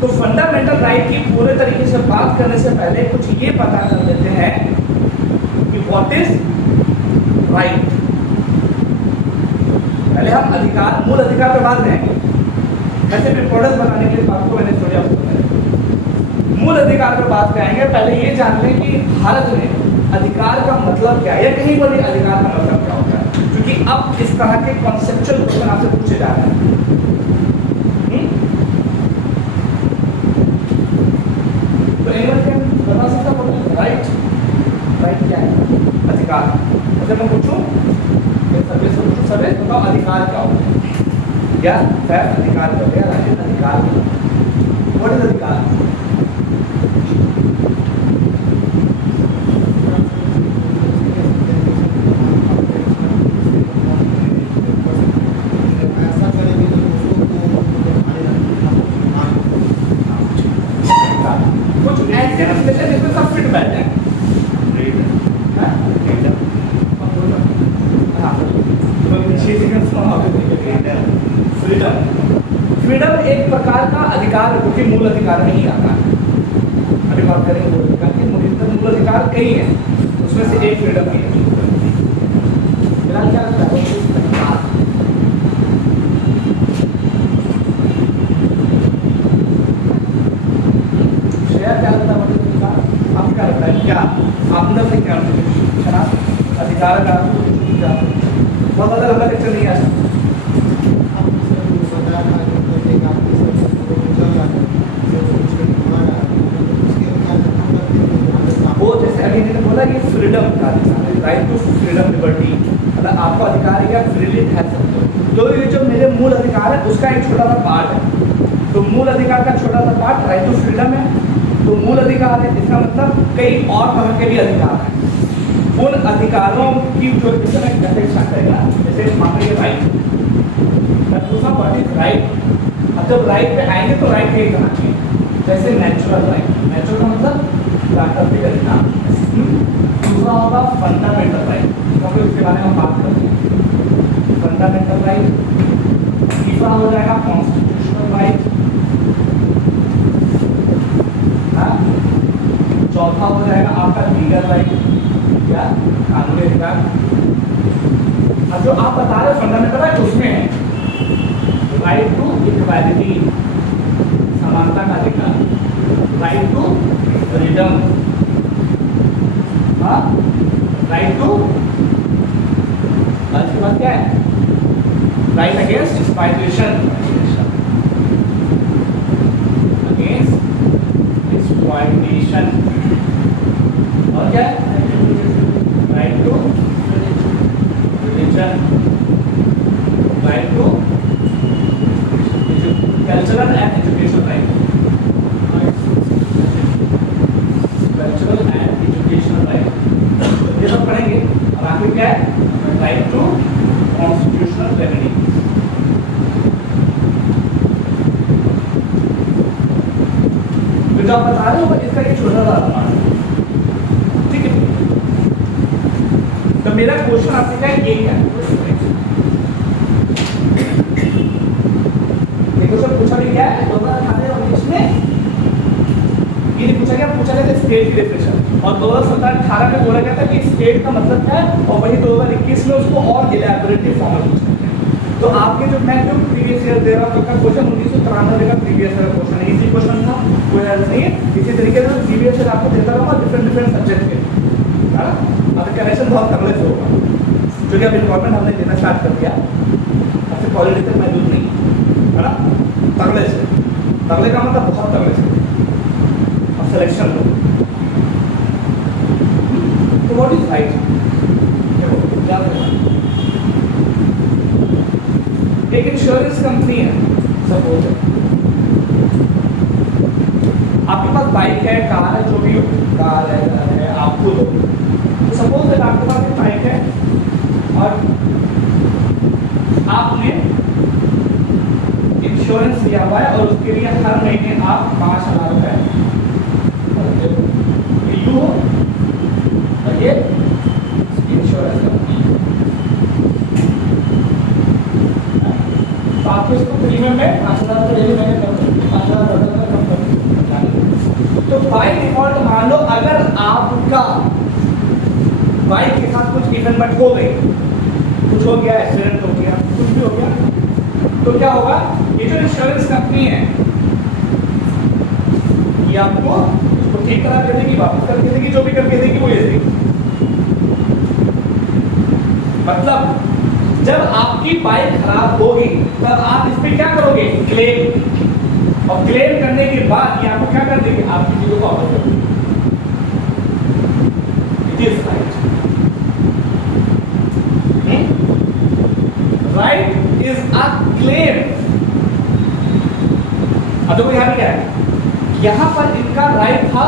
तो fundamental right की पूरे तरीके से बात करने से पहले कुछ ये पता कर लेते हैं कि व्हाट इज राइट। पहले हम अधिकार, मूल अधिकार पर बात करेंगे। वैसे इंपॉर्टेंस बनाने के लिए आपको मैंने थोड़ी आपको बताया, मूल अधिकार पर बात करेंगे। पहले ये जान लें कि भारत में अधिकार का मतलब क्या है, या कहीं पर भी अधिकार का मतलब क्या होता है, क्योंकि अब इस तरह के कॉन्सेप्चुअल क्वेश्चन आपसे पूछे जा रहे हैं। तो एनीवन कैन बता सकता है राइट, राइट क्या है, अधिकार। जब मैं पूछूं सर्वे बताओ अधिकार क्या होता है, या अधिकार क्या होता है, अधिकार व्हाट इज अधिकार। कुछ ऐसे रिलेशन जिसमें सब फिट बैठ जाए। फ्रीडम एक प्रकार का अधिकार है, क्योंकि मूल अधिकार में ही आता है। अभी बात करेंगे मूल अधिकार की, मूल अधिकार कई हैं, उसमें से एक फ्रीडम ही है। फिलहाल क्या लगता है श्रेया, क्या लगता है आपको क्या लगता है, क्या आप अंदर से क्या अधिकार का बहुत ज़्यादा लंबा लेक्चर नहीं आ सकता। वो जैसे अभी मैंने बोला कि फ्रीडम का राइट टू फ्रीडम लिबर्टी, मतलब आपको अधिकार है कि आप फ्रीली ठहर सकते हो। तो ये जो मेरे मूल अधिकार है उसका एक छोटा सा पार्ट है। तो मूल अधिकार का छोटा सा पार्ट राइट टू फ्रीडम है। तो मूल अधिकार है, इसका मतलब कई और तरह के भी अधिकार हैं। उन अधिकारों की जो कैसे स्टार्ट करेगा, जैसे मान लीजिए राइट, दूसरा व्हाट इज राइट। अब जब राइट पे आएंगे तो राइट कई तरह के, जैसे नेचुरल राइट, नेचुरल का मतलब प्राकृतिक अधिकार। दूसरा होगा फंडामेंटल राइट, क्योंकि उसके बारे में हम बात करते हैं, फंडामेंटल राइट। तीसरा हो जाएगा कॉन्स्टिट्यूशनल राइट। चौथा हो जाएगा आपका लीगल राइट या कानूनी अधिकार। अब जो आप बता रहे हो फंडामेंटल राइट, उसमें राइट टू इक्वालिटी, समानता का अधिकार, right to freedom, right to, इसके बाद क्या है, right against exploitation, against exploitation, और क्या है, right to religion, right to cultural and education right, cultural and education right, ये सब पढ़ेंगे। और आखिर क्या है, राइट टू कॉन्स्टिट्यूशनल रेमेडी। तो जो आप बता रहे हो इसका एक छोटा सा अनुमान, ठीक है। तो मेरा क्वेश्चन आपसे क्या है, एक है क्वेश्चन पूछा भी क्या है, 2018 में ये पूछा गया था स्टेट की डेफिनेशन, और 2017-18 में बोला गया था कि स्टेट का मतलब क्या है, और वही 2021 में उसको और इलैबोरेटिव फॉर्म में पूछा गया। तो आपके जो मैं जो प्रीवियस ईयर दे रहा हूँ उसका क्वेश्चन 1993 का प्रीवियस ईयर क्वेश्चन है, इजी क्वेश्चन था, कोई अर्थ नहीं है। इसी तरीके से प्रीवियस ईयर आपको देता रहूँगा डिफरेंट सब्जेक्ट के, अब कनेक्शन बहुत तगड़े से होगा, क्योंकि अब इम्पोर्टेंट हमने देना स्टार्ट कर दिया। आपसे पॉलिटिकल महदूद नहीं है ना, तगड़े से, तगड़े का मतलब बहुत तगड़े से अब सिलेक्शन लो। तो व्हाट इज राइट, क्या एक इंश्योरेंस कंपनी है, सपोज आपके पास बाइक है, कार है, जो भी हो, कार है, घर है, आप खुद हो। तो सपोज दैट आपके पास एक बाइक है और आपने इंश्योरेंस लिया हुआ है, और उसके लिए हर महीने आप 5,000 रुपए यू हो, और ये इंश्योरेंस कंपनी। तो आपको इसको प्रीमियम में 5,000 रुपये डेली महीने 5,000 रुपये एक्सीडेंट बट हो गई, कुछ हो गया, एक्सीडेंट हो गया, कुछ भी हो गया, तो क्या होगा, ये जो इंश्योरेंस कंपनी है ये आपको उसको ठीक करा के देगी, वापस करके देगी, जो भी करके देगी वो ये देगी। मतलब जब आपकी बाइक खराब होगी तब आप इस पे क्या करोगे, क्लेम, और क्लेम करने के बाद ये आपको क्या कर देगी, आपकी चीजों को वापस कर देगी। It is right, right is a claim. अब देखो यहां पे क्या है, यहां पर इनका राइट था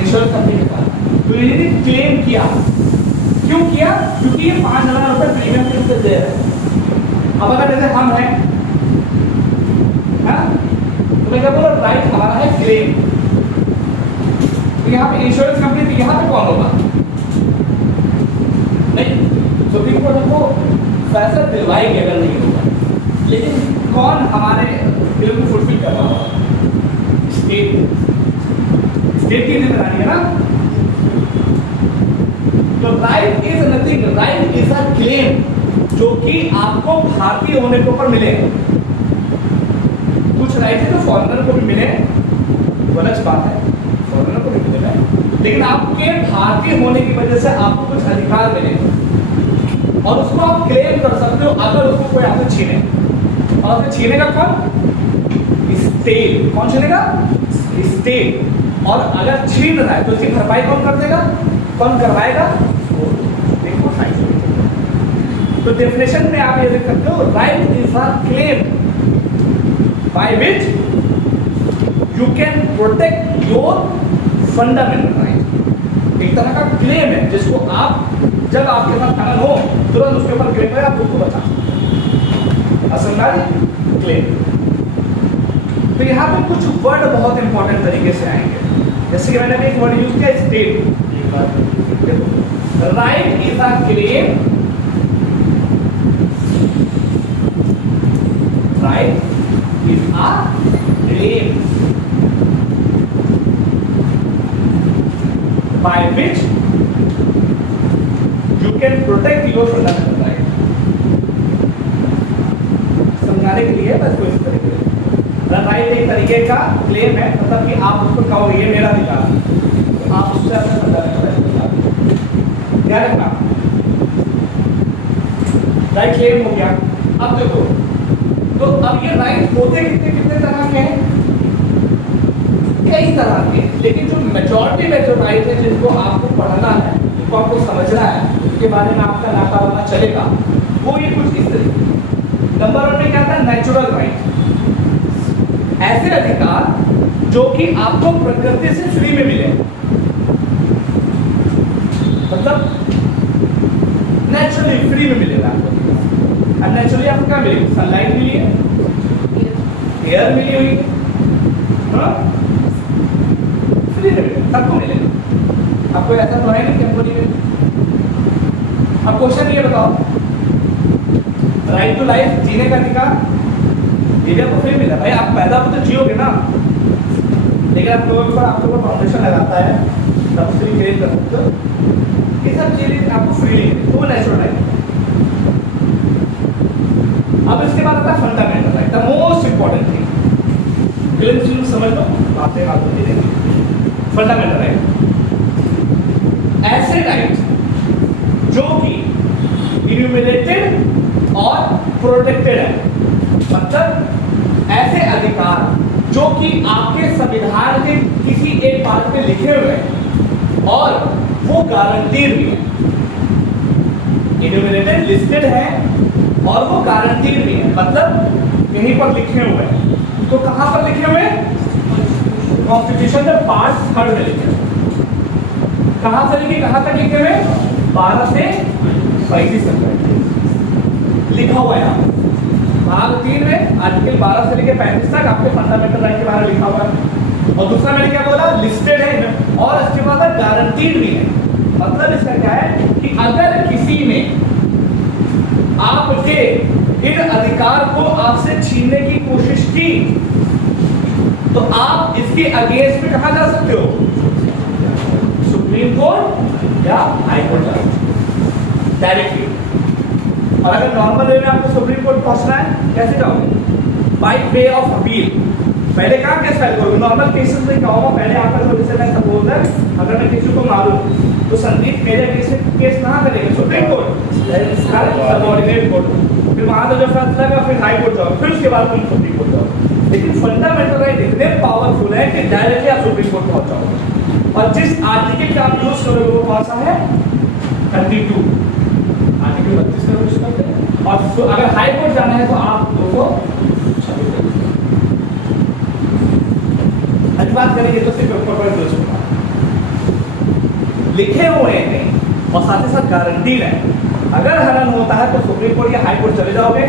इंश्योरेंस कंपनी के पास, तो इन्होंने क्लेम किया। क्यों किया, क्योंकि ये 5,000 रुपए प्रीमियम के रूप में दे रहे हैं। अब अगर जैसे हम हैं, तो मैं क्या बोल रहा हूं, राइट हमारा है क्लेम, तो यहाँ पे इंश्योरेंस कंपनी, तो यहाँ पे कौन होगा, नहीं, सुप्रीम कोर्ट हमको फैसला दिलवाएगी अगर नहीं होगा, लेकिन कौन हमारे बिल को फुलफिल कर रहा होगा, स्टेट, स्टेट की जिम्मेदारी है ना। तो right is nothing, right is a claim जो कि आपको भारतीय होने के ऊपर मिले। कुछ राइट है जो फॉरेनर को भी मिले, वो अलग बात है, फॉरेनर को भी मिलेगा, लेकिन आपके भारतीय होने की वजह से आपको कुछ अधिकार मिले और उसको आप क्लेम कर सकते हो अगर उसको कोई आपसे छीने, और फिर छीनेगा कौन, स्टेट, कौन छीनेगा, स्टेट, और अगर छीन रहा है तो उसकी भरपाई कौन कर देगा, कौन करवाएगा, देखो साइंस। तो डेफिनेशन में आप ये देख सकते हो, right is a claim by which you can protect your fundamental right. एक तरह का क्लेम है जिसको आप जब आपके साथ खनन हो तुरंत उसके ऊपर क्लेम करें, आप उसको बचा क्लेम। तो यहाँ पे कुछ वर्ड बहुत इंपॉर्टेंट तरीके से आएंगे, जैसे कि मैंने अभी एक वर्ड यूज किया, state. Right is a claim, right is a claim by which you can protect your fundamental right. समझाने के लिए बस कोई इस तरीके राइट एक तरीके का क्लेम है, मतलब कि आप उसको कहोगे ये मेरा अधिकार, तो आप उससे अपना फंडामेंटल राइट क्या रखना, राइट क्लेम हो गया। अब देखो, तो अब ये राइट होते कितने कितने तरह के हैं, कई तरह के, लेकिन जो मेजॉरिटी में जो राइट है जिनको आपको पढ़ना है, जिनको आपको समझना है, उसके बारे में आपका नाता वाला चलेगा, वो ये कुछ इस तरीके। नंबर 1 में क्या था, नेचुरल राइट, ऐसे अधिकार जो कि आपको प्रकृति से फ्री में मिले, मतलब नेचुरली फ्री में मिलेगा आपको। अब नेचुरली आपको क्या मिलेगी, सनलाइट मिली है, एयर मिली हुई, फ्री में मिलेगा, सबको मिलेगा, आपको ऐसा तो है नहीं कि हमको नहीं मिलेगा। अब क्वेश्चन ये बताओ, राइट टू लाइफ, जीने का अधिकार, ये भी आपको फ्री मिला, भाई आप पैदा हो तो जियोगे ना, लेकिन आप लोगों पर आपके ऊपर फाउंडेशन लगाता है तब उससे भी क्लेम कर सकते हो, ये सब चीजें आपको फ्री नहीं मिली, तो वो नेचुरल राइट। अब इसके बाद आता है fundamental right, the most important thing, claim समझ लो, बातें बात होती रहेंगी। फंडामेंटल राइट, ऐसे राइट जो कि इन्यूमरेटेड और प्रोटेक्टेड है, मतलब ऐसे अधिकार जो कि आपके संविधान के किसी एक पार्ट में लिखे हुए हैं और वो गारंटीड भी है, इन्यूमरेटेड लिस्टेड है और वो गारंटीड भी है, मतलब यहीं पर लिखे हुए हैं। तो कहां पर लिखे हुए हैं, कॉन्स्टिट्यूशन में पार्ट 3 में लिखे हुए, कहां से लेके कहां तक लिखे हुए, 12 से 35 तक लिखा हुआ है। भाग 3 में आर्टिकल 12 से लेकर 35 तक आपके फंडामेंटल राइट के बारे में लिखा हुआ है। और दूसरा मैंने क्या बोला, लिस्टेड है और इसके बाद गारंटीड भी है। मतलब इसका क्या है कि अगर किसी ने आपके इन अधिकार को आपसे छीनने की कोशिश की तो आप इसके अगेंस्ट में कहां जा सकते हो, सुप्रीम कोर्ट या हाई कोर्ट जाओगे डायरेक्टली। और अगर नॉर्मल वे में आपको सुप्रीम कोर्ट पहुंचना है, कैसे जाओगे? By way of appeal. पहले कहाँ केस फाइल करोगे? नॉर्मल केसेस में क्या होगा, पहले आपका जो जैसे मैं सपोज है, अगर मैं किसी को मारूं तो संदीप मेरे केस कहाँ करेंगे? Supreme court, subordinate court. फिर वहां से जो फैसला का फिर हाई कोर्ट जाओ, फिर उसके बाद तुम सुप्रीम कोर्ट जाओ। लेकिन फंडामेंटल राइट इतने पावरफुल है कि डायरेक्टली आप सुप्रीम कोर्ट पहुंच जाओगे। और जिस आर्टिकल का आप यूज करोगे वो कौन सा है? 32, आर्टिकल 32 का यूज करते हैं। और अगर हाई कोर्ट जाना है तो आप 226 बात करेंगे तो सिर्फ लिखे हुए हैं और साथ ही साथ गारंटीड है। अगर हनन होता है तो सुप्रीम कोर्ट या हाई कोर्ट चले जाओगे।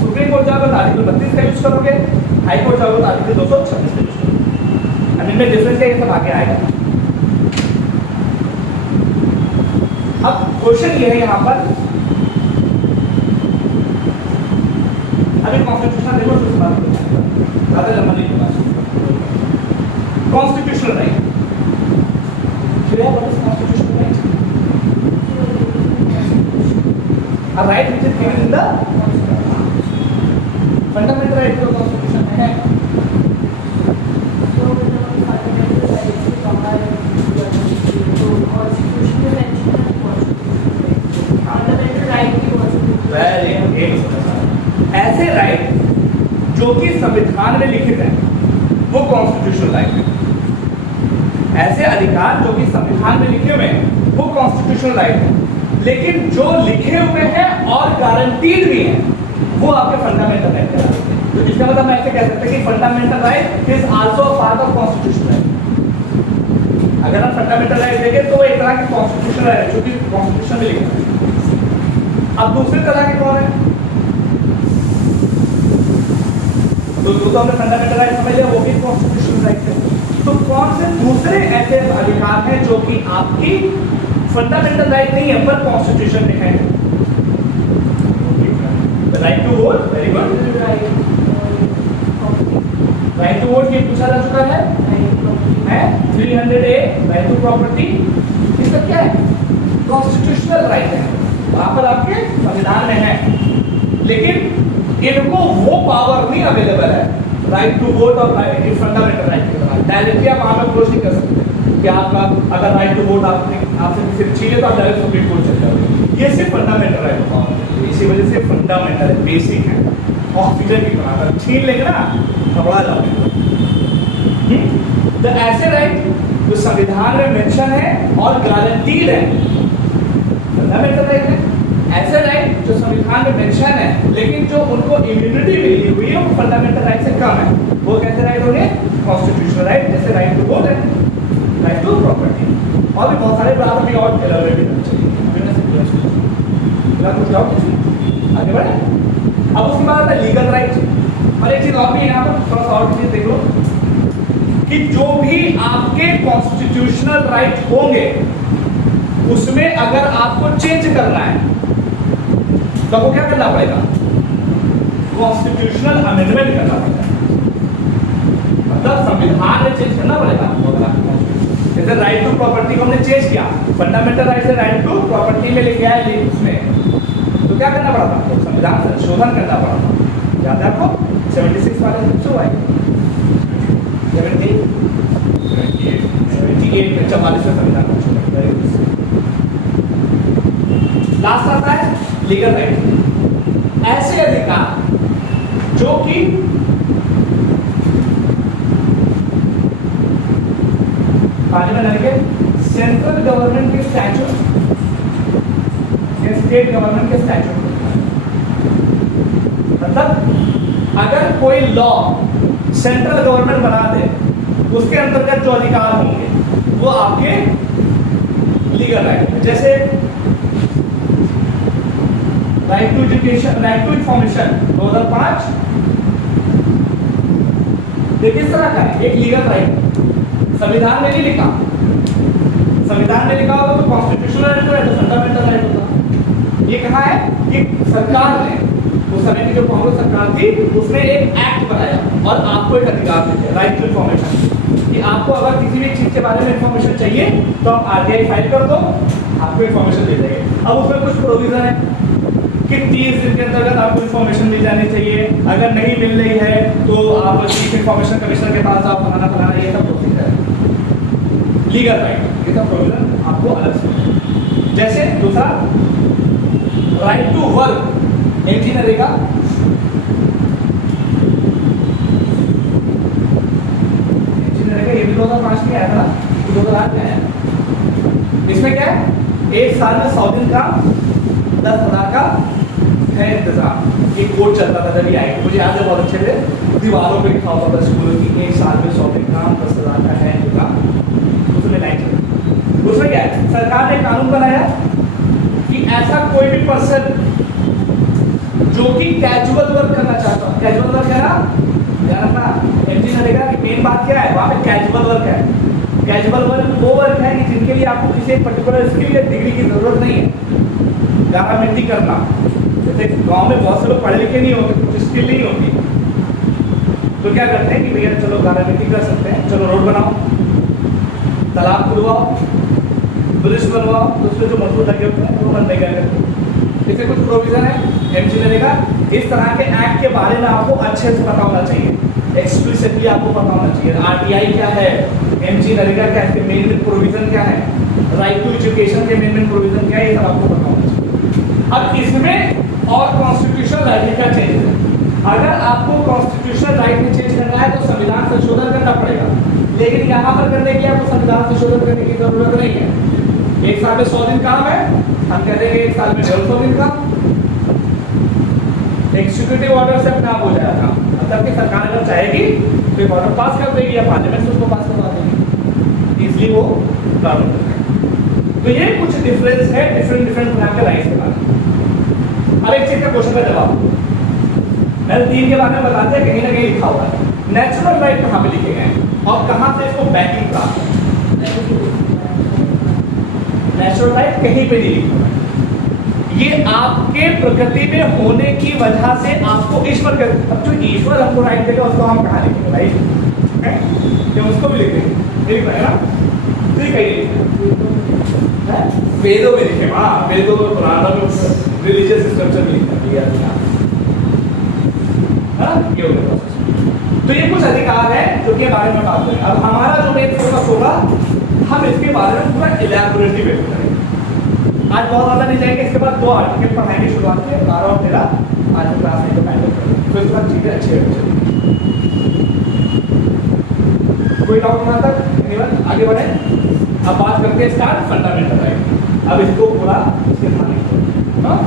सुप्रीम कोर्ट जाओगे तो आर्टिकल 32 का यूज करोगे, हाई कोर्ट जाओगे तो आर्टिकल 226 का यूज करोगे। अब इनमें डिफरेंस क्या है, सब आगे आएगा। अब क्वेश्चन ये है यहाँ पर, अभी कॉन्स्टिट्यूशन देखो, ज्यादा लंबा नहीं होगा। Constitutional right, constitutional right, a right which is given in the fundamental right to constitution है। तो fundamental rights के बाहर तो constitution में mention है fundamental right की possibility। Very good. ऐसे राइट जो कि संविधान में लिखित है वो कॉन्स्टिट्यूशनल राइट है। ऐसे अधिकार जो कि संविधान में लिखे हुए हैं वो कॉन्स्टिट्यूशनल राइट है। लेकिन जो लिखे हुए हैं और गारंटीड भी हैं वो आपके फंडामेंटल राइट कहलाते हैं। तो इसका मतलब मैं ऐसे कह सकते हैं कि fundamental right is also part of constitutional right. अगर हम फंडामेंटल राइट देखें तो एक तरह की कॉन्स्टिट्यूशनल राइट जो कि कॉन्स्टिट्यूशन में लिखा है। अब दूसरी तरह के कौन है? तो हमने फंडामेंटल राइट समझ लिया, वो भी कॉन्स्टिट्यूशनल राइट है। तो कौन से दूसरे ऐसे अधिकार हैं जो कि आपकी फंडामेंटल राइट नहीं है पर कॉन्स्टिट्यूशन में है? Right to vote, very good. Right to vote ये पूछा जा चुका है 300A, राइट टू प्रॉपर्टी, इसका क्या है? कॉन्स्टिट्यूशनल राइट है, वहां पर आपके संविधान में है। लेकिन इनको वो पावर नहीं अवेलेबल है राइट टू वोट और फंडामेंटल राइट के दौरान। डायरेक्टली आप वहां पर अप्रोच नहीं कर सकते कि आपका अगर राइट टू वोट आपसे किसी छीने तो आप डायरेक्ट सुप्रीम कोर्ट चले जाओगे। ये सिर्फ फंडामेंटल राइट का पावर है, इसी वजह से फंडामेंटल है, बेसिक है। ऑक्सीजन की तरह अगर छीन लेंगे ना घबरा जाओगे। तो ऐसे राइट जो संविधान में मेंशन है और गारंटीड है फंडामेंटल राइट है। ऐसे राइट जो संविधान में मेंशन है लेकिन जो उनको इम्यूनिटी मिली हुई है वो फंडामेंटल राइट से कम है, वो कैसे राइट होंगे? कॉन्स्टिट्यूशनल राइट, जैसे राइट टू वोट है, राइट टू प्रॉपर्टी, और भी बहुत सारे बात अभी और एलाबोरेट करना चाहिए। कुछ डाउट आगे बढ़े। अब उसके बाद आता है लीगल राइट। और एक चीज और भी यहाँ पर थोड़ा सा और चीज देख लो कि जो भी आपके कॉन्स्टिट्यूशनल राइट होंगे उसमें अगर आपको चेंज करना है तो आपको क्या करना पड़ेगा? कॉन्स्टिट्यूशनल अमेंडमेंट करना पड़ेगा, मतलब संविधान में चेंज करना पड़ेगा। जैसे राइट टू प्रॉपर्टी को हमने चेंज किया, फंडामेंटल राइट से राइट टू प्रॉपर्टी में लेके आए उसमें, तो क्या करना पड़ा था? तो संविधान संशोधन करना पड़ा था। याद है आपको 76 वाले से हुआ है 78 में 44 में संविधान संशोधन। लास्ट आता है लीगल राइट। ऐसे अधिकार जो कि पार्लियामेंट के सेंट्रल गवर्नमेंट के स्टैट्यूट या स्टेट गवर्नमेंट के स्टैट्यूट, मतलब अगर कोई लॉ सेंट्रल गवर्नमेंट बना दे उसके अंतर्गत जो अधिकार होंगे वो आपके लीगल राइट। जैसे right to education, right to information 2005, देखिए इस तरह का है, एक लीगल राइट। संविधान में नहीं लिखा, संविधान में लिखा होगा तो कॉन्स्टिट्यूशनल राइट है, तो फंडामेंटल राइट होगा। ये कहा है कि सरकार ने उस समय की जो कांग्रेस सरकार थी उसने एक एक्ट बनाया और आपको एक अधिकार देते हैं, राइट टू इन्फॉर्मेशन, कि आपको अगर किसी भी चीज के बारे में इन्फॉर्मेशन चाहिए तो आप आरटीआई फाइल कर दो, आपको इन्फॉर्मेशन दे देंगे। अब उसमें कुछ प्रोविजन है कि 30 दिन के अंतर्गत आपको इन्फॉर्मेशन मिल जानी चाहिए, अगर नहीं मिल रही है तो आप चीफ इन्फॉर्मेशन कमिश्नर के पास जाओ, फलाना फलाना, ये सब प्रोसीजर है, लीगल राइट, ये सब प्रोविजन आपको अलग से। जैसे दूसरा राइट टू वर्क, इंजीनियर का ये भी 2005 में आया था, 2008 में आया। इसमें क्या है, एक साल में 100 दिन का 10,000 का है इंतजाम, ये कोड चलता था जब आई, मुझे याद है बहुत अच्छे से, दीवारों पे लिखा होता था स्कूलों की, एक साल में 100 दिन का 10,000 का है इंतजाम, उसमें लाइन चलती। उसमें क्या है, सरकार ने कानून बनाया कि ऐसा कोई भी पर्सन जो कि कैजुअल वर्क करना चाहता है, कैजुअल वर्क है ना, ध्यान रखना, इंजीनियर की मेन बात क्या है, वहाँ पे कैजुअल वर्क है। कैजुअल वर्क वो वर्क है कि जिनके लिए आपको किसी एक पर्टिकुलर स्किल या डिग्री की जरूरत नहीं है। गारा मिट्टी करना, जैसे गांव में बहुत से लोग पढ़े लिखे नहीं होते, कुछ स्किल नहीं होती, तो क्या करते हैं कि भैया चलो गारा मिट्टी कर सकते हैं, चलो रोड बनाओ, तालाब खुदवाओ, ब्रिज बनवाओ, तो उसमें जो मजदूर लगे होते हैं वो बंदे क्या करते हैं। इससे कुछ प्रोविजन है इंजीनियरिंग का, इस तरह के एक्ट के बारे में आपको अच्छे से पता होना चाहिए, एक्सप्लिसिटली आपको पता होना चाहिए। आरटीआई क्या है, इंजीनियरिंग का क्या है, मेन प्रोविजन क्या है, राइट टू एजुकेशन के मेन प्रोविजन क्या है, ये सब आपको पता होना चाहिए। अब इसमें और कॉन्स्टिट्यूशनल राइट का चेंज है, अगर आपको कॉन्स्टिट्यूशनल राइट में चेंज करना है तो संविधान संशोधन करना पड़ेगा, लेकिन यहाँ पर करने की आपको संविधान संशोधन करने की जरूरत नहीं है। एक साल में 100 दिन काम है, हम कह देंगे एक साल में 150 दिन का, एग्जीक्यूटिव ऑर्डर से अपने आप हो जाएगा, मतलब कि सरकार अगर चाहेगी तो एक ऑर्डर पास कर देगी या पार्लियामेंट से उसको पास करवा देगी, इसलिए वो कानून है। तो ये कुछ डिफरेंस है डिफरेंट प्रकार के राइट्स के बारे में। अब एक चीज का क्वेश्चन का जवाब, मैंने 3 के बारे में बताते हैं, कहीं ना कहीं लिखा हुआ है, नेचुरल राइट कहाँ पे लिखे गए हैं और कहाँ से इसको बैकिंग प्राप्त है। नेचुरल राइट कहीं पे नहीं लिखा है, ये आपके प्रकृति में होने की वजह से आपको ईश्वर कर, अब जो ईश्वर हमको राइट देगा उसको हम कहाँ लिखेंगे, राइट है क्या, उसको भी लिखेंगे, लिख रहे हैं ना, ठीक है, वेदों में लिखे, हाँ वेदों में, पुराणों में, रिलीजियस स्ट्रक्चर में लिखा है, ये हो गया। तो ये कुछ अधिकार है जो के बारे में बात करें। अब हमारा जो मेन फोकस होगा, हम इसके बारे में पूरा इलैबोरेटली बात करेंगे। आज बहुत ज़्यादा नहीं जाएंगे, इसके बाद 2 आर्टिकल पढ़ाएंगे शुरुआत से, 12 और 13 आज क्लास में पहले तो इसके बाद चीज़ें अच्छी है। कोई डाउट यहाँ तक, आगे बढ़े। अब बात करते हैं स्टार्ट फंडामेंटल राइट। अब इसको पूरा इसके सामने, हाँ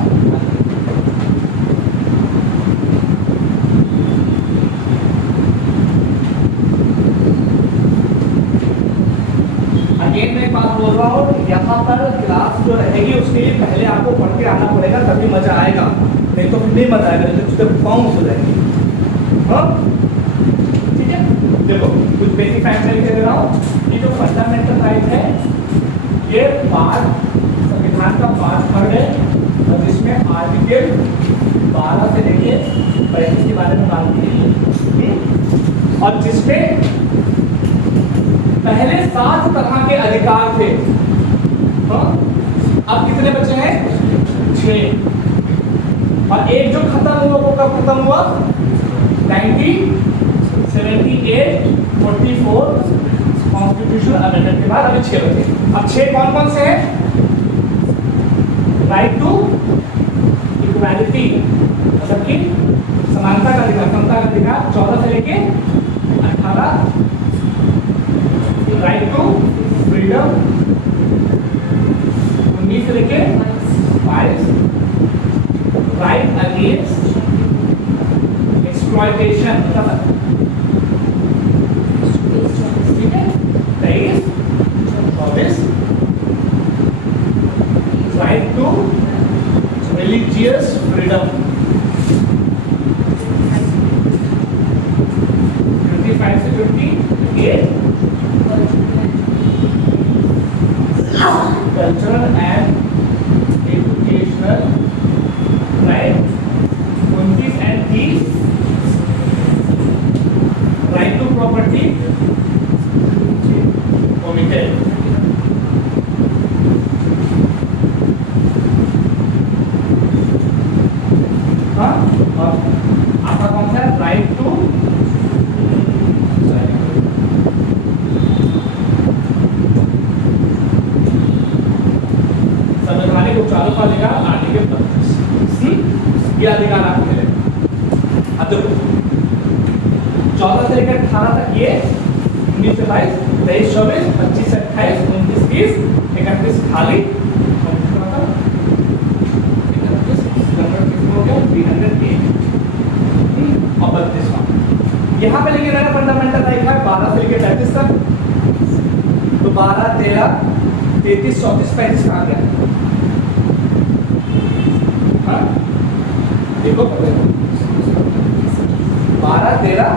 मैं एक बात बोल रहा हूँ, यहाँ पर क्लास जो रहेगी उसके लिए पहले आपको पढ़ के आना पड़ेगा, तभी मजा आएगा, नहीं तो फिर नहीं मजा आएगा, नहीं तो उसके बाउंस हो जाएंगे। हाँ ठीक है, देखो कुछ बेसिक फैक्ट मैं लिख दे रहा हूँ कि जो फंडामेंटल राइट है ये पार्ट संविधान का पार्ट 3 है, और जिसमें आर्टिकल 12 से लेके 35 के बारे में बात की है, और जिसमें पहले 7 तरह के अधिकार थे, हाँ? अब कितने बचे हैं, 6, और एक जो खत्म हुआ वो कब खत्म हुआ, 1978 44 कॉन्स्टिट्यूशन अमेंडमेंट के बाद अभी 6 बचे। अब 6 कौन कौन से हैं, राइट टू इक्वालिटी, मतलब कि समानता का अधिकार, समता का अधिकार 14 से लेके 18, राइट टू फ्रीडम 19 से लेके 22, राइट अगेंस्ट एक्सप्लॉयटेशन, ठीक है, 23, 24, राइट टू रिलीजियस फ्रीडम 25 से 28, cultural and educational right 29 and 30, 14 से लेकर 18 तक ये 19 से 22, 23 24, 25 से 28, 29 30, 31 खाली, 32वां यहाँ पे लेके रहना फंडामेंटल लाइफ है 12 से लेके 35 तक, तो 12 13 33 34 35 कहाँ गया? हाँ देखो 12 13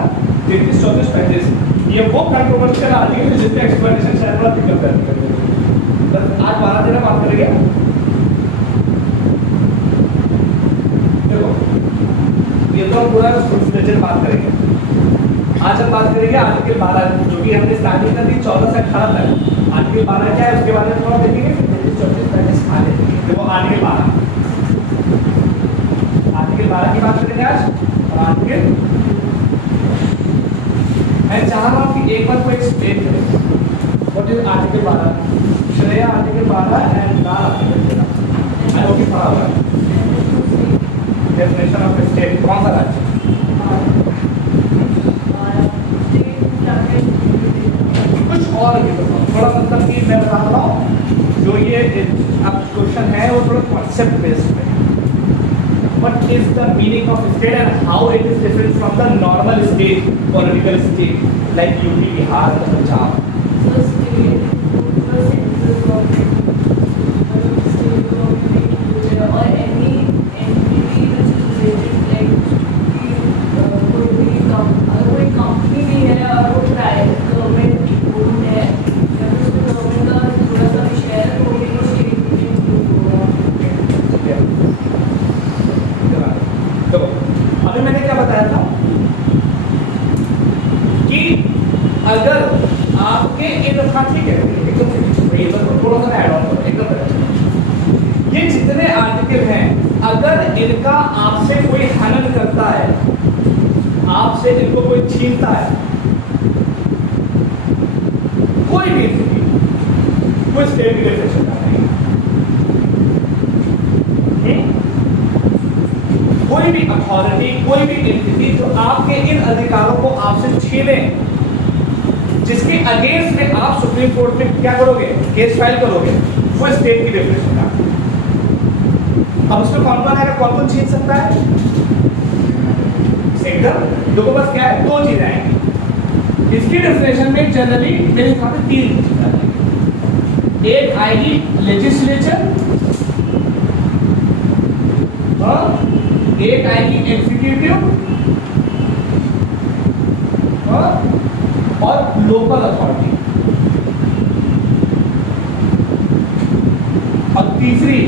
33 34 35 ये वो कंट्रोवर्शियल आर्टिकल है जिसका एक्सप्लेनेशन शायद बड़ा दिक्कत करती है। बस आज 12 13 बात करेंगे। देखो ये तो हम पूरा स्ट्रक्चर बात करेंगे। आज हम बात करेंगे आर्टिकल 12 जो कि हमने स्टार्टिंग कर दी 14 से 18 तक। आर्टिकल 12 क्या है उसके बारे में थोड़ा देखेंगे, 33 34 35 आ जाएंगे। देखो आर्टिकल 12 की बात करेंगे आज। आर्टिकल मैं चाह रहा हूँ कि एक बार को एक्सप्लेन करें what is article 12। Shreya article 12 and Lal article 13 I hope कि पढ़ा होगा। डेफिनेशन ऑफ स्टेट कौन सा राज्य? कुछ और भी बताओ थोड़ा, मतलब कि मैं बता रहा हूँ जो ये अब क्वेश्चन है वो थोड़ा कॉन्सेप्ट बेस्ड है। What is the meaning of state and how it is different from the normal state, political state like UP, Bihar, and Punjab? So state, the central government, state government, or any entity which is related like कोई भी अगर कोई company भी है और वो private government own है या फिर उसमें गवर्नमेंट का थोड़ा सा भी शेयर है तो वो भी स्टेट में इंक्लूड होगा। तो अभी मैंने क्या बताया था कि अगर आपके इन ठीक है एकदम थोड़ा सा ऐड ऑन करो एकदम। ये जितने आर्टिकल हैं अगर इनका आपसे कोई हनन करता है, आपसे इनको कोई छीनता है, कोई भी कोई स्टेट की डेफिनेशन कोई भी अथॉरिटी, कोई भी एंटिटी जो आपके इन अधिकारों को आपसे छीने, जिसके अगेंस्ट में आप सुप्रीम कोर्ट में क्या करोगे, केस फाइल करोगे, वो स्टेट की डेफिनेशन है। अब उसमें कौन कौन आएगा, कौन कौन छीन सकता है? एकदम देखो बस क्या है, दो चीजें आएंगी इसकी डेफिनेशन में। जनरली मेरे हिसाब से तीन चीजें आएंगी। एक आएगी लेजिस्लेचर, एक आएगी एग्जीक्यूटिव और लोकल अथॉरिटी, और तीसरी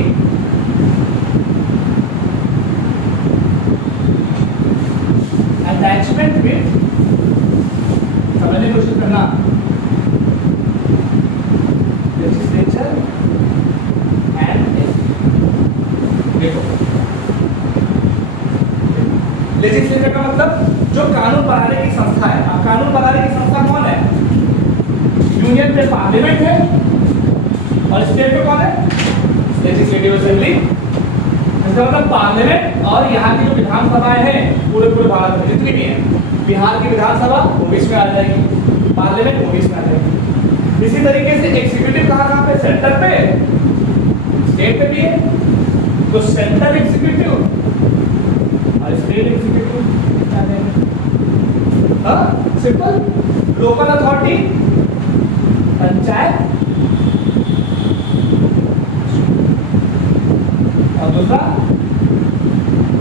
अटैचमेंट विद, समझने की कोशिश करना, लेजिस्लेचर एंड देखो लेजिस्लेचर का मतलब जो कानून बनाने की संस्था है। अब कानून बनाने की संस्था कौन है? यूनियन पे पार्लियामेंट है और स्टेट पे कौन है? Legislative assembly. इसका मतलब पार्लियामेंट और यहाँ की जो विधानसभाएं हैं पूरे भारत में जितनी भी हैं, बिहार की विधानसभा वो भी इसमें आ जाएगी, पार्लियामेंट वो भी इसमें आ जाएगी। इसी तरीके से एग्जीक्यूटिव कहाँ पे? सेंटर पे, स्टेट पे भी है, तो central executive state executive, simple. Local authority panchayat और दूसरा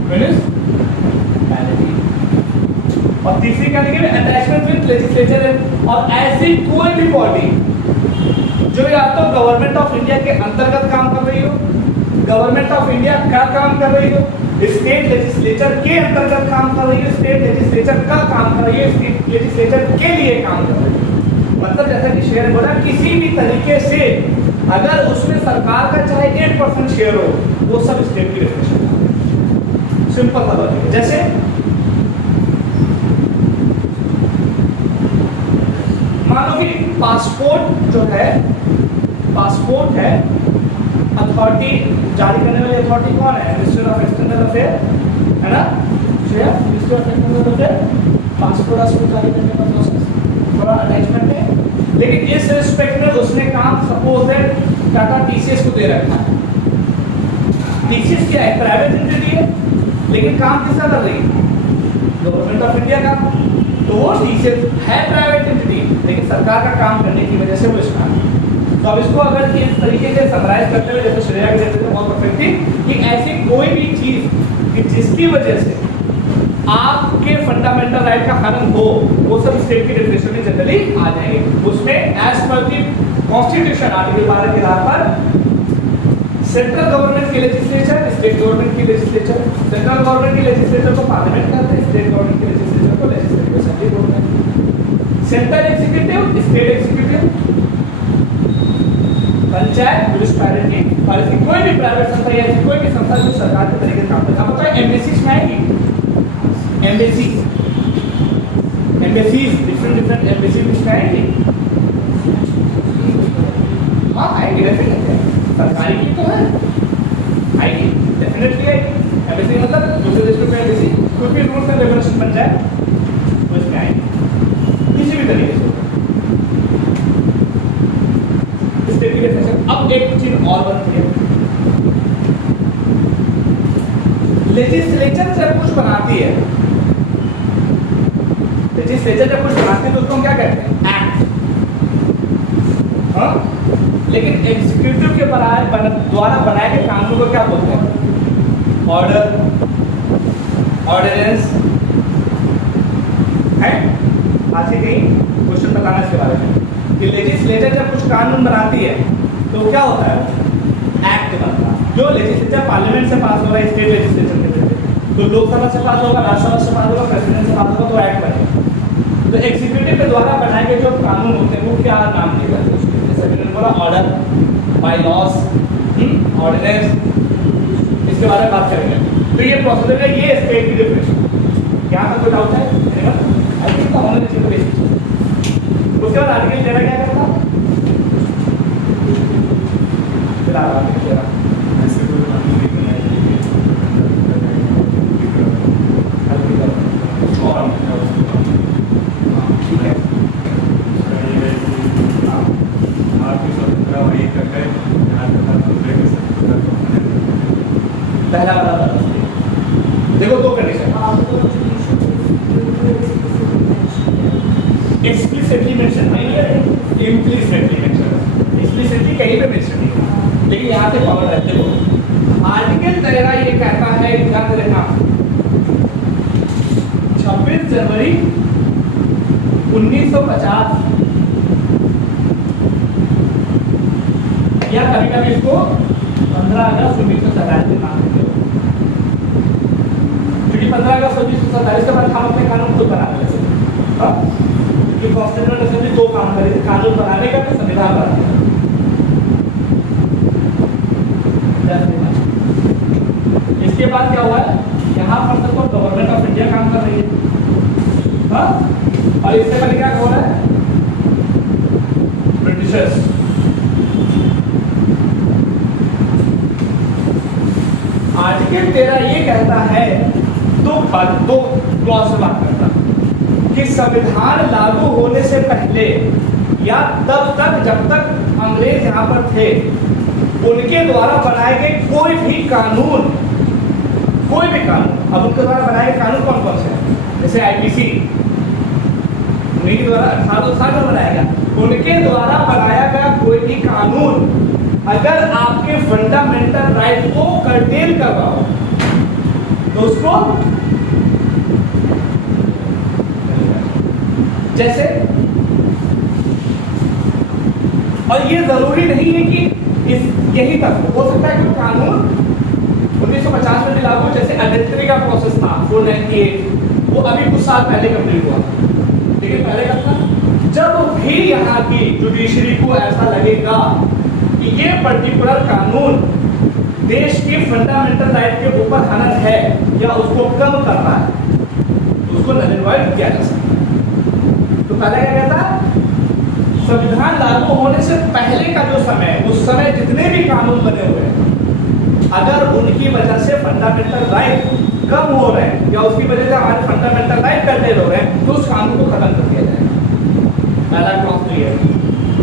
म्युनिसिपैलिटी, और तीसरी क्या लिखेंगे? Attachment with legislature. और ऐसी कोई भी बॉडी जो या तो गवर्नमेंट ऑफ इंडिया के अंतर्गत काम कर रही हो, गवर्नमेंट ऑफ इंडिया का काम कर रही हो, स्टेट लेजिस्लेचर के अंतर्गत काम कर रही है, स्टेट लेजिस्लेचर का काम कर रही है, स्टेट लेजिस्लेचर के लिए काम कर रही है। मतलब जैसा कि शेयर बोला, किसी भी तरीके से अगर उसमें सरकार का चाहे 8% शेयर हो, वो सब स्टेट की रेफरेंस। सिंपल सा लॉजिक है। जैसे मान लो कि पासपोर्ट जो है, पासपोर्ट है, अथॉरिटी जारी करने वाली अथॉरिटी कौन है? मिनिस्टर ऑफ एक्सटर्नल अफेयर, है ना? Minister of external affair passport वासपोर्ट जारी करने का प्रोसेस थोड़ा अटैचमेंट है। लेकिन इस रिस्पेक्ट में उसने काम सपोज है टाटा टीसीएस को दे रखा है। टीसीएस क्या है, प्राइवेट एंटिटी है, लेकिन काम किसका कर रही है, गवर्नमेंट ऑफ इंडिया का। तो वो टीसीएस है प्राइवेट एंटिटी, लेकिन सरकार का काम करने की वजह से वो इसका है। तो अब इसको अगर इस तरीके से समराइज करते हुए, जैसे श्रेया के जैसे बहुत परफेक्ट थी कि ऐसी कोई भी चीज कि जिसकी वजह से आपके फंडामेंटल राइट का हनन हो, वो सब स्टेट की डेफिनेशन में जनरली आ जाएंगे। उसमें एज पर दी कॉन्स्टिट्यूशन आर्टिकल 12 के आधार पर सेंट्रल गवर्नमेंट की लेजिस्लेचर, स्टेट गवर्नमेंट की लेजिस्लेचर, सेंट्रल गवर्नमेंट की लेजिस्लेचर को पार्लियामेंट कहते हैं, स्टेट गवर्नमेंट की लेजिस्लेचर को लेजिस्लेटिव असेंबली बोलते हैं। Central executive, state executive, panchayat, municipality और ऐसी कोई भी प्राइवेट संस्था या ऐसी कोई भी संस्था जो सरकार के तरीके से काम करती है। आप बताएं एम्बेसीज में आएगी, एम्बेसीज डिफरेंट एम्बेसीज में आएंगी, हाँ आएंगी डेफिनेटली, सरकारी की तो है, आएगी डेफिनेटली आएगी। एम्बेसी मतलब दूसरे देश में एम्बेसी, कुछ भी रूल्स एंड रेगुलेशन बन जाए तो इसमें आएगी किसी भी तरीके से। स्टेट की डेफिनेशन। अब एक चीज और बनती है, लेजिस्लेचर जब कुछ बनाती है, लेजिस्लेचर जब कुछ बनाती है तो उसको हम क्या कहते हैं, एक्ट। हाँ, लेकिन एग्जीक्यूटिव के द्वारा बनाए गए कानून को क्या बोलते हैं, ऑर्डर, ऑर्डिनेंस है। आज ही कहीं क्वेश्चन बताना इसके बारे में कि लेजिस्लेचर जब कुछ कानून बनाती है तो क्या होता है, एक्ट बनता है। जो लेजिस्लेचर पार्लियामेंट से पास होगा, स्टेट लेजिस्लेचर के जरिए, तो लोकसभा से पास होगा, राज्यसभा से पास होगा, प्रेसिडेंट से पास होगा, तो एक्ट बनेगा। तो एग्जीक्यूटिव के द्वारा बनाए गए जो कानून होते हैं वो क्या नाम दिए जाते हैं, जैसे मैंने बोला ऑर्डर, बाय लॉस, ऑर्डिनेंस, इसके बारे में बात करेंगे। तो ये प्रोसीजर है, ये स्टेट की डेफिनेशन। यहाँ तक कोई डाउट है? आई थिंक तो होने चाहिए बेसिक। उसके बाद आर्टिकल 13 क्या करता है, फिलहाल आर्टिकल 13 ठीक है। पहला वाला देखो, दो कंडीशन, एक्सप्लिसिटली मेंशन नहीं है, इम्प्लिसिटली मेंशन है। एक्सप्लिसिटली कहीं पे मेंशन नहीं है, लेकिन यहाँ से पावर है। देखो आर्टिकल 13 ये कहता है, ध्यान से देखना, 26 जनवरी 1950 या कभी कभी इसको 15 अगस्त 1947 नाम देते हो, क्योंकि 15 अगस्त 1947 के बाद हम अपने कानून खुद बना लेते हैं। क्योंकि कॉन्स्टिट्यूशनल असेंबली दो काम करे थे, कानून बनाने का तो संविधान बनाने का। इसके बाद क्या हुआ है, यहाँ पर तक तो गवर्नमेंट ऑफ इंडिया काम कर रही है, हाँ? और इससे पहले क्या हो रहा है, ब्रिटिशर्स। आर्टिकल 13 ये कहता है, दो क्लॉज से बात करता है कि संविधान लागू होने से पहले या तब तक जब तक अंग्रेज यहाँ पर थे, उनके द्वारा बनाए गए कोई भी कानून, अब उनके द्वारा बनाए गए कानून कौन कौन से हैं, जैसे आईपीसी उन्हीं के द्वारा 1860 में बनाया गया, उनके द्वारा बनाया गया कोई भी कानून अगर आपके फंडामेंटल राइट को कर्टेल कर रहा हो तो उसको, जैसे, और ये जरूरी नहीं है कि यही तक हो सकता है कि कानून 1950 में भी लागू, जैसे अडेंटरी का प्रोसेस था 498, वो अभी कुछ साल पहले कंप्लीट हुआ, लेकिन पहले का था। जब भी यहाँ की जुडिशरी को ऐसा लगेगा कि ये पर्टिकुलर कानून देश के फंडामेंटल राइट के ऊपर हनन है या उसको कम कर रहा है, तो उसको नल एंड वॉइड किया जा सकता है। तो पहले क्या कहता, संविधान लागू होने से पहले का जो समय है, उस समय जितने भी कानून बने हुए हैं, अगर उनकी वजह से फंडामेंटल राइट कम हो रहे हैं या उसकी वजह से हमारे फंडामेंटल राइट करते हो रहे हैं, तो उस कानून को खत्म कर दिया जाएगा। पहला क्लॉज तो ये है।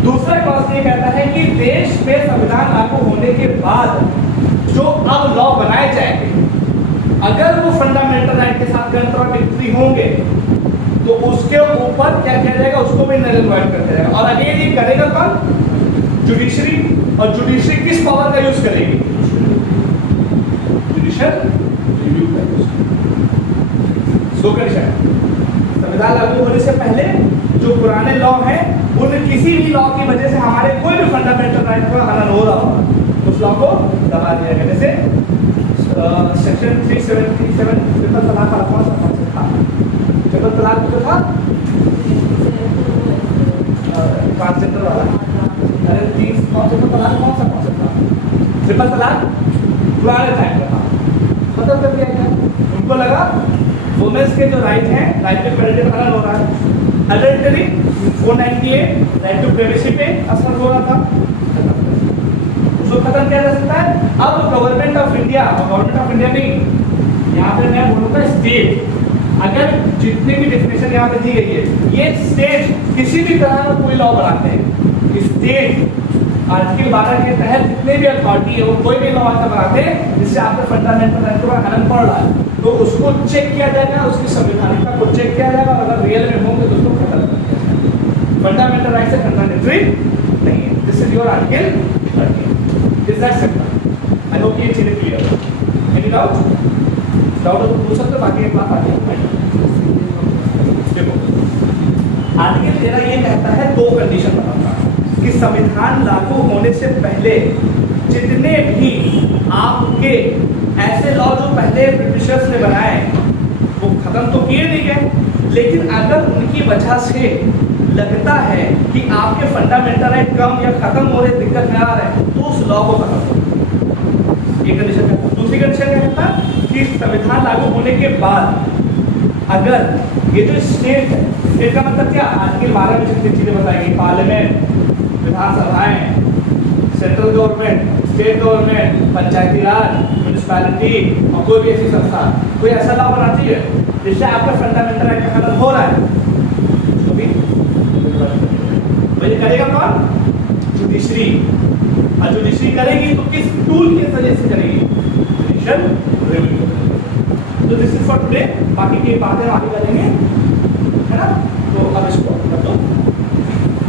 दूसरा क्लॉज ये कहता है कि देश में संविधान लागू होने के बाद जो अब लॉ बनाए जाएंगे, अगर वो फंडामेंटल राइट के साथ कॉन्ट्राडिक्टरी होंगे तो उसके ऊपर क्या किया जाएगा, उसको भी नल एंड वॉइड कर दिया जाएगा। और अगेन ये करेगा कौन? जुडिशरी। और जुडिशरी किस पावर का यूज करेगी? जुडिशियल रिव्यू का यूज। सो कंडीशन, संविधान लागू होने से पहले जो पुराने लॉ हैं, उन किसी भी लॉ की वजह से हमारे कोई भी फंडामेंटल राइट का हनन हो रहा हो, उस लॉ को दबा दिया गया। जैसे सेक्शन 377 ट्रिपल तलाक वाला कौन सा कॉन्सेप्ट था? ट्रिपल तलाक जो था ट्रांसजेंडर वाला, अरे 30 ट्रिपल तलाक कौन सा कॉन्सेप्ट था? ट्रिपल तलाक पुराने टाइम का था, खत्म कर दिया गया। उनको लगा वुमेन्स के जो राइट हैं, राइट पे पेरेंटल हनन हो रहा है। अडल्टरी 498 राइट टू प्राइवेसी पे असर हो रहा था, उसको खत्म किया जा सकता है। अब government of India, government of India नहीं, यहाँ पे मैं बोलूँगा स्टेट, अगर जितनी भी डेफिनेशन यहाँ पे दी गई है, ये स्टेट किसी भी तरह का कोई लॉ बनाते हैं, स्टेट आर्टिकल 12 के तहत जितने भी अथॉरिटी है वो कोई भी लॉ ऐसा बनाते हैं जिससे आपके फंडामेंटल राइट का हनन पड़ रहा है, तो उसको चेक किया जाएगा, उसकी संवैधानिकता को चेक किया जाएगा, और अगर रियल में होंगे तो उसको खत्म कर दिया जाएगा। फंडामेंटल राइट से कंट्राडिक्टरी नहीं है। This is your article 13। Is that simple? I hope ये चीजें क्लियर हो। Any doubt? डाउट हो तो पूछ सकते हो, बाकी एक बात आती है। देखो आर्टिकल 13 ये कहता है, दो कंडीशन बताता है कि संविधान लागू होने से पहले जितने भी आपके ऐसे लॉ जो पहले ब्रिटिशर्स ने बनाए वो खत्म तो किए नहीं गए, लेकिन अगर उनकी वजह से लगता है कि आपके फंडामेंटल राइट कम या खत्म हो रहे, दिक्कत में आ रहे हैं, तो उस लॉ को खत्म करो। ये कंडीशन है। दूसरी कंडीशन क्या कहता है कि संविधान लागू होने के बाद अगर ये जो स्टेट है, स्टेट का मतलब क्या? आर्टिकल 12 में जितनी चीजें बताई गई, पार्लियामेंट, विधानसभाएं, central government, state government, Panchayati Raj, municipality और कोई भी ऐसी संस्था, कोई ऐसा लॉ बना चाहिए जिससे आपका फंडामेंटल राइट का खत्म हो रहा है, उसको भी ये करेगा कौन? जुडिशरी। और जुडिशरी करेगी तो किस टूल के वजह से करेगी? Judicial review. तो दिस इज फॉर टुडे, बाकी की बातें आगे करेंगे, है ना? तो अब इसको मतलब